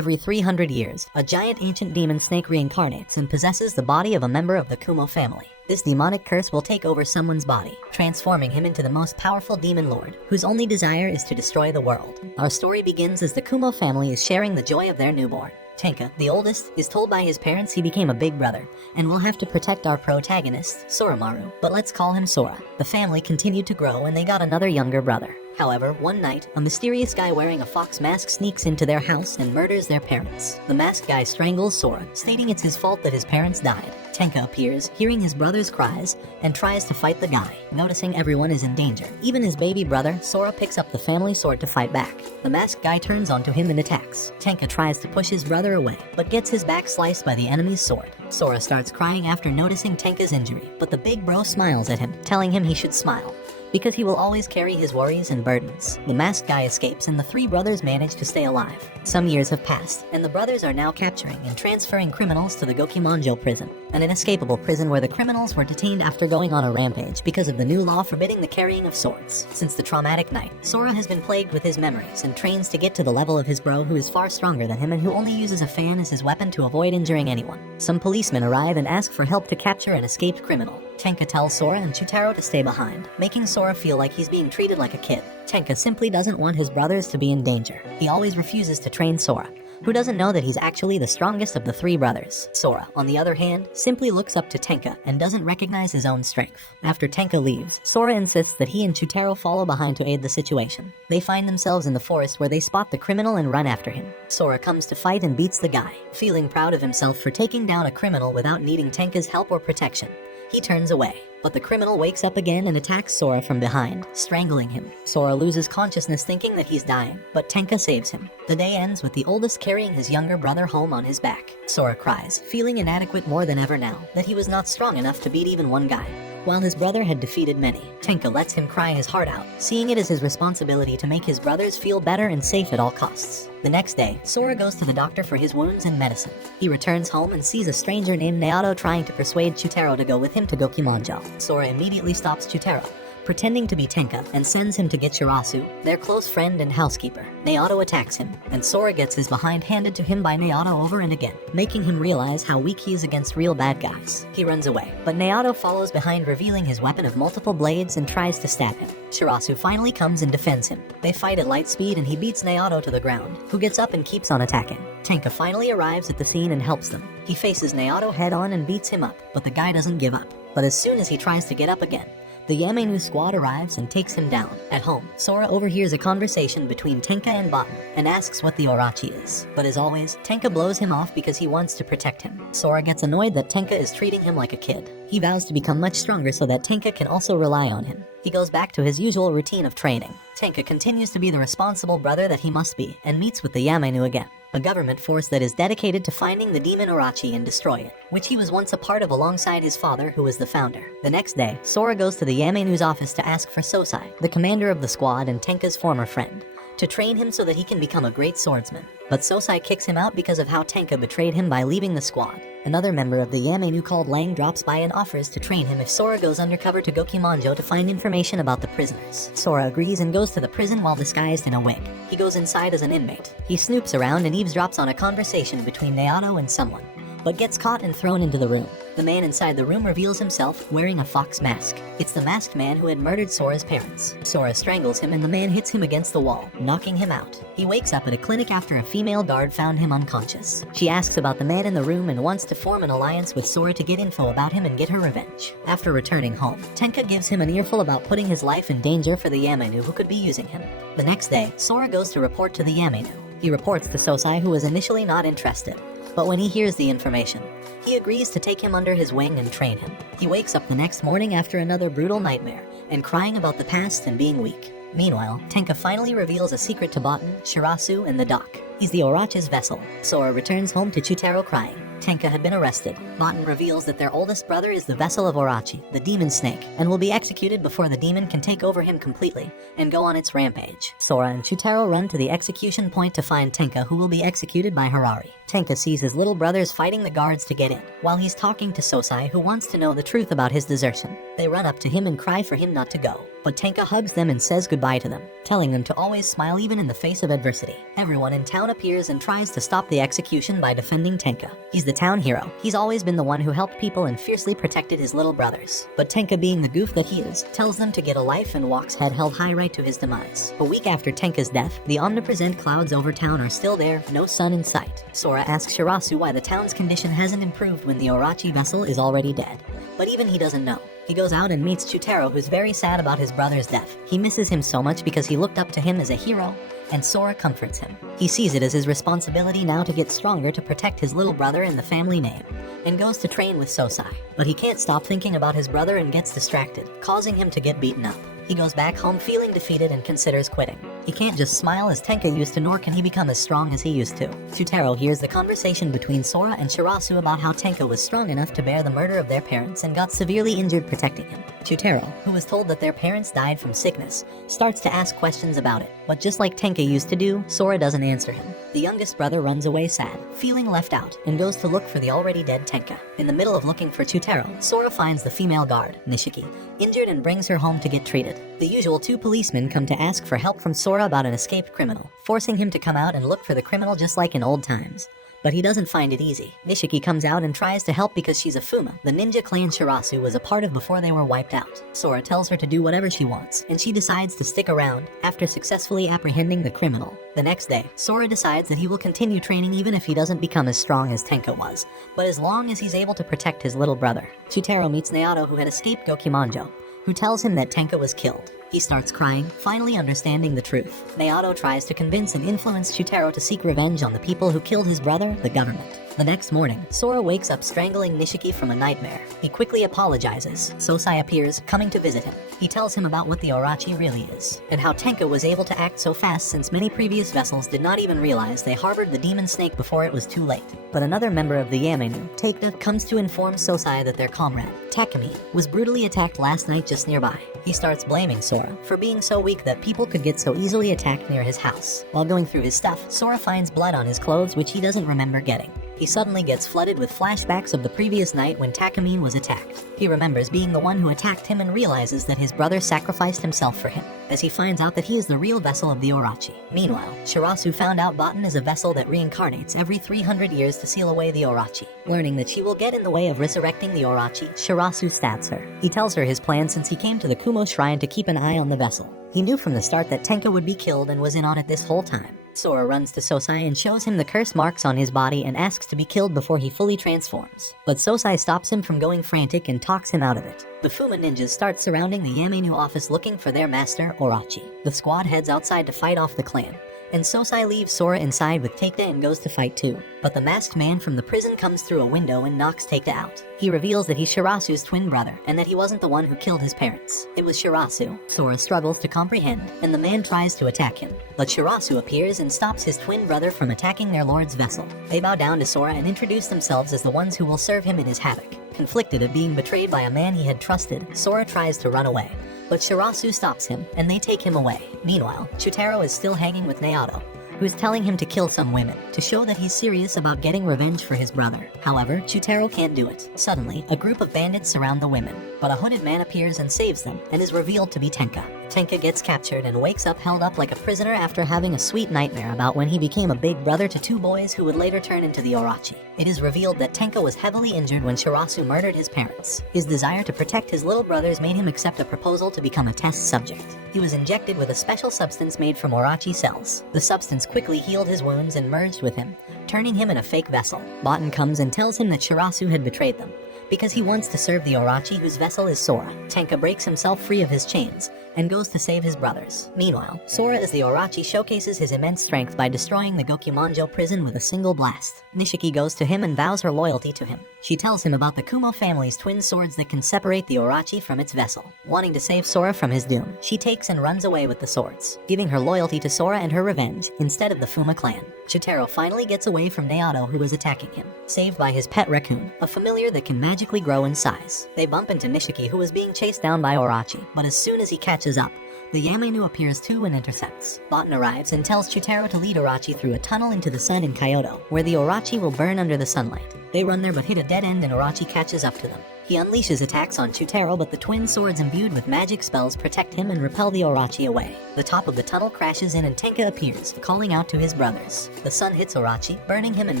Every 300 years, a giant ancient demon snake reincarnates and possesses the body of a member of the Kumo family. This demonic curse will take over someone's body, transforming him into the most powerful demon lord, whose only desire is to destroy the world. Our story begins as the Kumo family is sharing the joy of their newborn. Tenka, the oldest, is told by his parents he became a big brother, and will have to protect our protagonist, Soromaru, but let's call him Sora. The family continued to grow and they got another younger brother. However, one night, a mysterious guy wearing a fox mask sneaks into their house and murders their parents. The masked guy strangles Sora, stating it's his fault that his parents died. Tenka appears, hearing his brother's cries, and tries to fight the guy. Noticing everyone is in danger, even his baby brother, Sora picks up the family sword to fight back. The masked guy turns onto him and attacks. Tenka tries to push his brother away, but gets his back sliced by the enemy's sword. Sora starts crying after noticing Tenka's injury, but the big bro smiles at him, telling him he should smile, because he will always carry his worries and burdens. The masked guy escapes and the three brothers manage to stay alive. Some years have passed, and the brothers are now capturing and transferring criminals to the Gokimonjo prison, an inescapable prison where the criminals were detained after going on a rampage because of the new law forbidding the carrying of swords. Since the traumatic night, Sora has been plagued with his memories and trains to get to the level of his bro who is far stronger than him and who only uses a fan as his weapon to avoid injuring anyone. Some policemen arrive and ask for help to capture an escaped criminal. Tenka tells Sora and Chutaro to stay behind, making Sora feel like he's being treated like a kid. Tenka simply doesn't want his brothers to be in danger. He always refuses to train Sora, who doesn't know that he's actually the strongest of the three brothers. Sora, on the other hand, simply looks up to Tenka and doesn't recognize his own strength. After Tenka leaves, Sora insists that he and Chutaro follow behind to aid the situation. They find themselves in the forest where they spot the criminal and run after him. Sora comes to fight and beats the guy, feeling proud of himself for taking down a criminal without needing Tenka's help or protection. He turns away, but the criminal wakes up again and attacks Sora from behind, strangling him. Sora loses consciousness thinking that he's dying, but Tenka saves him. The day ends with the oldest carrying his younger brother home on his back. Sora cries, feeling inadequate more than ever now, that he was not strong enough to beat even one guy. While his brother had defeated many, Tenka lets him cry his heart out, seeing it as his responsibility to make his brothers feel better and safe at all costs. The next day, Sora goes to the doctor for his wounds and medicine. He returns home and sees a stranger named Naoto trying to persuade Chutaro to go with him to Gokimonjo. Sora immediately stops Chutaro, pretending to be Tenka, and sends him to get Shirasu, their close friend and housekeeper. Naoto attacks him, and Sora gets his behind handed to him by Naoto over and again, making him realize how weak he is against real bad guys. He runs away, but Naoto follows behind, revealing his weapon of multiple blades and tries to stab him. Shirasu finally comes and defends him. They fight at light speed and he beats Naoto to the ground, who gets up and keeps on attacking. Tenka finally arrives at the scene and helps them. He faces Naoto head on and beats him up, but the guy doesn't give up. But as soon as he tries to get up again, the Yamenu squad arrives and takes him down. At home, Sora overhears a conversation between Tenka and Botan and asks what the Orochi is. But as always, Tenka blows him off because he wants to protect him. Sora gets annoyed that Tenka is treating him like a kid. He vows to become much stronger so that Tenka can also rely on him. He goes back to his usual routine of training. Tenka continues to be the responsible brother that he must be and meets with the Yamenu again, a government force that is dedicated to finding the demon Orochi and destroy it, which he was once a part of alongside his father, who was the founder. The next day, Sora goes to the Yamenu's office to ask for Sosai, the commander of the squad and Tenka's former friend, to train him so that he can become a great swordsman. But Sosai kicks him out because of how Tenka betrayed him by leaving the squad. Another member of the Yamenu called Lang drops by and offers to train him if Sora goes undercover to Gokimonjo to find information about the prisoners. Sora agrees and goes to the prison while disguised in a wig. He goes inside as an inmate. He snoops around and eavesdrops on a conversation between Naoto and someone, but gets caught and thrown into the room. The man inside the room reveals himself wearing a fox mask. It's the masked man who had murdered Sora's parents. Sora strangles him and the man hits him against the wall, knocking him out. He wakes up at a clinic after a female guard found him unconscious. She asks about the man in the room and wants to form an alliance with Sora to get info about him and get her revenge. After returning home, Tenka gives him an earful about putting his life in danger for the Yamenu who could be using him. The next day, Sora goes to report to the Yamenu. He reports to Sosai, who was initially not interested, but when he hears the information, he agrees to take him under his wing and train him. He wakes up the next morning after another brutal nightmare and crying about the past and being weak. Meanwhile, Tenka finally reveals a secret to Botan, Shirasu, and the dock. He's the Orochi's vessel. Sora returns home to Chutaro crying. Tenka had been arrested. Botan reveals that their oldest brother is the vessel of Orochi, the demon snake, and will be executed before the demon can take over him completely and go on its rampage. Sora and Chutaro run to the execution point to find Tenka, who will be executed by Harari. Tenka sees his little brothers fighting the guards to get in, while he's talking to Sosai, who wants to know the truth about his desertion. They run up to him and cry for him not to go, but Tenka hugs them and says goodbye to them, telling them to always smile even in the face of adversity. Everyone in town appears and tries to stop the execution by defending Tenka. He's the town hero. He's always been the one who helped people and fiercely protected his little brothers. But Tenka, being the goof that he is, tells them to get a life and walks head held high right to his demise. A week after Tenka's death, the omnipresent clouds over town are still there, no sun in sight. Sora asks Shirasu why the town's condition hasn't improved when the Orochi vessel is already dead. But even he doesn't know. He goes out and meets Chutaro, who's very sad about his brother's death. He misses him so much because he looked up to him as a hero, and Sora comforts him. He sees it as his responsibility now to get stronger to protect his little brother and the family name, and goes to train with Sosai. But he can't stop thinking about his brother and gets distracted, causing him to get beaten up. He goes back home feeling defeated and considers quitting. He can't just smile as Tenka used to, nor can he become as strong as he used to. Chutaro hears the conversation between Sora and Shirasu about how Tenka was strong enough to bear the murder of their parents and got severely injured protecting him. Chutaro, who was told that their parents died from sickness, starts to ask questions about it. But just like Tenka used to do, Sora doesn't answer him. The youngest brother runs away sad, feeling left out, and goes to look for the already dead Tenka. In the middle of looking for Chutaro, Sora finds the female guard, Nishiki, injured and brings her home to get treated. The usual two policemen come to ask for help from Sora about an escaped criminal, forcing him to come out and look for the criminal just like in old times. But he doesn't find it easy. Nishiki comes out and tries to help because she's a Fuma, the ninja clan Shirasu was a part of before they were wiped out. Sora tells her to do whatever she wants, and she decides to stick around after successfully apprehending the criminal. The next day, Sora decides that he will continue training even if he doesn't become as strong as Tenka was, but as long as he's able to protect his little brother. Chutaro meets Naoto, who had escaped Gokimanjo, who tells him that Tenka was killed. He starts crying, finally understanding the truth. Naoto tries to convince and influence Chutaro to seek revenge on the people who killed his brother, the government. The next morning, Sora wakes up strangling Nishiki from a nightmare. He quickly apologizes. Sosai appears, coming to visit him. He tells him about what the Orochi really is, and how Tenka was able to act so fast since many previous vessels did not even realize they harbored the demon snake before it was too late. But another member of the Yamenu, Takeda, comes to inform Sosai that their comrade, Takumi, was brutally attacked last night just nearby. He starts blaming Sora for being so weak that people could get so easily attacked near his house. While going through his stuff, Sora finds blood on his clothes which he doesn't remember getting. He suddenly gets flooded with flashbacks of the previous night when Takumi was attacked. He remembers being the one who attacked him and realizes that his brother sacrificed himself for him, as he finds out that he is the real vessel of the Orochi. Meanwhile, Shirasu found out Botan is a vessel that reincarnates every 300 years to seal away the Orochi. Learning that she will get in the way of resurrecting the Orochi, Shirasu stabs her. He tells her his plan since he came to the Kumo shrine to keep an eye on the vessel. He knew from the start that Tenka would be killed and was in on it this whole time. Sora runs to Sosai and shows him the curse marks on his body and asks to be killed before he fully transforms. But Sosai stops him from going frantic and talks him out of it. The Fuma ninjas start surrounding the Yamenu office looking for their master, Orochi. The squad heads outside to fight off the clan, and Sosai leaves Sora inside with Takeda and goes to fight too. But the masked man from the prison comes through a window and knocks Takeda out. He reveals that he's Shirasu's twin brother, and that he wasn't the one who killed his parents. It was Shirasu. Sora struggles to comprehend, and the man tries to attack him. But Shirasu appears and stops his twin brother from attacking their lord's vessel. They bow down to Sora and introduce themselves as the ones who will serve him in his havoc. Conflicted at being betrayed by a man he had trusted, Sora tries to run away. But Shirasu stops him, and they take him away. Meanwhile, Chutaro is still hanging with Naoto, who's telling him to kill some women, to show that he's serious about getting revenge for his brother. However, Chutaro can't do it. Suddenly, a group of bandits surround the women, but a hooded man appears and saves them, and is revealed to be Tenka. Tenka gets captured and wakes up held up like a prisoner after having a sweet nightmare about when he became a big brother to two boys who would later turn into the Orochi. It is revealed that Tenka was heavily injured when Shirasu murdered his parents. His desire to protect his little brothers made him accept a proposal to become a test subject. He was injected with a special substance made from Orochi cells. The substance quickly healed his wounds and merged with him, turning him in a fake vessel. Botan comes and tells him that Shirasu had betrayed them, because he wants to serve the Orochi whose vessel is Sora. Tenka breaks himself free of his chains and goes to save his brothers. Meanwhile, Sora as the Orochi showcases his immense strength by destroying the Gokimanjo prison with a single blast. Nishiki goes to him and vows her loyalty to him. She tells him about the Kumo family's twin swords that can separate the Orochi from its vessel. Wanting to save Sora from his doom, she takes and runs away with the swords, giving her loyalty to Sora and her revenge instead of the Fuma clan. Chutaro finally gets away from Naoto, who was attacking him, saved by his pet raccoon, a familiar that can magically grow in size. They bump into Nishiki, who is being chased down by Orochi, but as soon as he catches up, The Yamenu appears too and intercepts. Botan arrives and tells Chutaro to lead Orochi through a tunnel into the sun in Kyoto, where the Orochi will burn under the sunlight. They run there but hit a dead end and Orochi catches up to them. He unleashes attacks on Chutaro, but the twin swords imbued with magic spells protect him and repel the Orochi away. The top of the tunnel crashes in and Tenka appears, calling out to his brothers. The sun hits Orochi, burning him and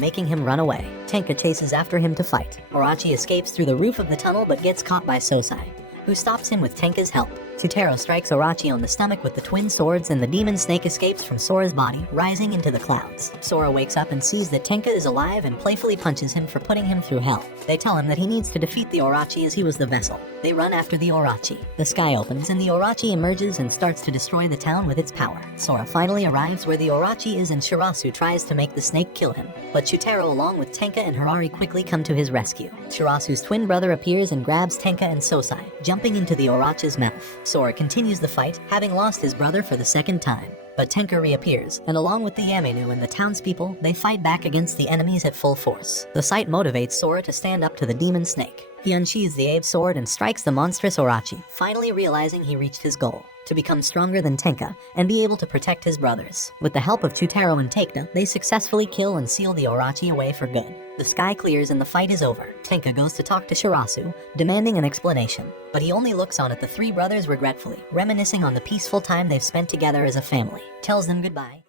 making him run away. Tenka chases after him to fight. Orochi escapes through the roof of the tunnel but gets caught by Sosai, who stops him with Tenka's help. Chutaro strikes Orochi on the stomach with the twin swords and the demon snake escapes from Sora's body, rising into the clouds. Sora wakes up and sees that Tenka is alive and playfully punches him for putting him through hell. They tell him that he needs to defeat the Orochi as he was the vessel. They run after the Orochi. The sky opens and the Orochi emerges and starts to destroy the town with its power. Sora finally arrives where the Orochi is and Shirasu tries to make the snake kill him. But Chutaro along with Tenka and Harari quickly come to his rescue. Shirasu's twin brother appears and grabs Tenka and Sosai, jumping into the Orochi's mouth. Sora continues the fight, having lost his brother for the second time. But Tenka reappears, and along with the Yamenu and the townspeople, they fight back against the enemies at full force. The sight motivates Sora to stand up to the demon snake. He unsheathes the Abe sword and strikes the monstrous Orochi, finally realizing he reached his goal: to become stronger than Tenka and be able to protect his brothers. With the help of Chutaro and Takeda, they successfully kill and seal the Orochi away for good. The sky clears and the fight is over. Tenka goes to talk to Shirasu, demanding an explanation, but he only looks on at the three brothers regretfully, reminiscing on the peaceful time they've spent together as a family. Tells them goodbye.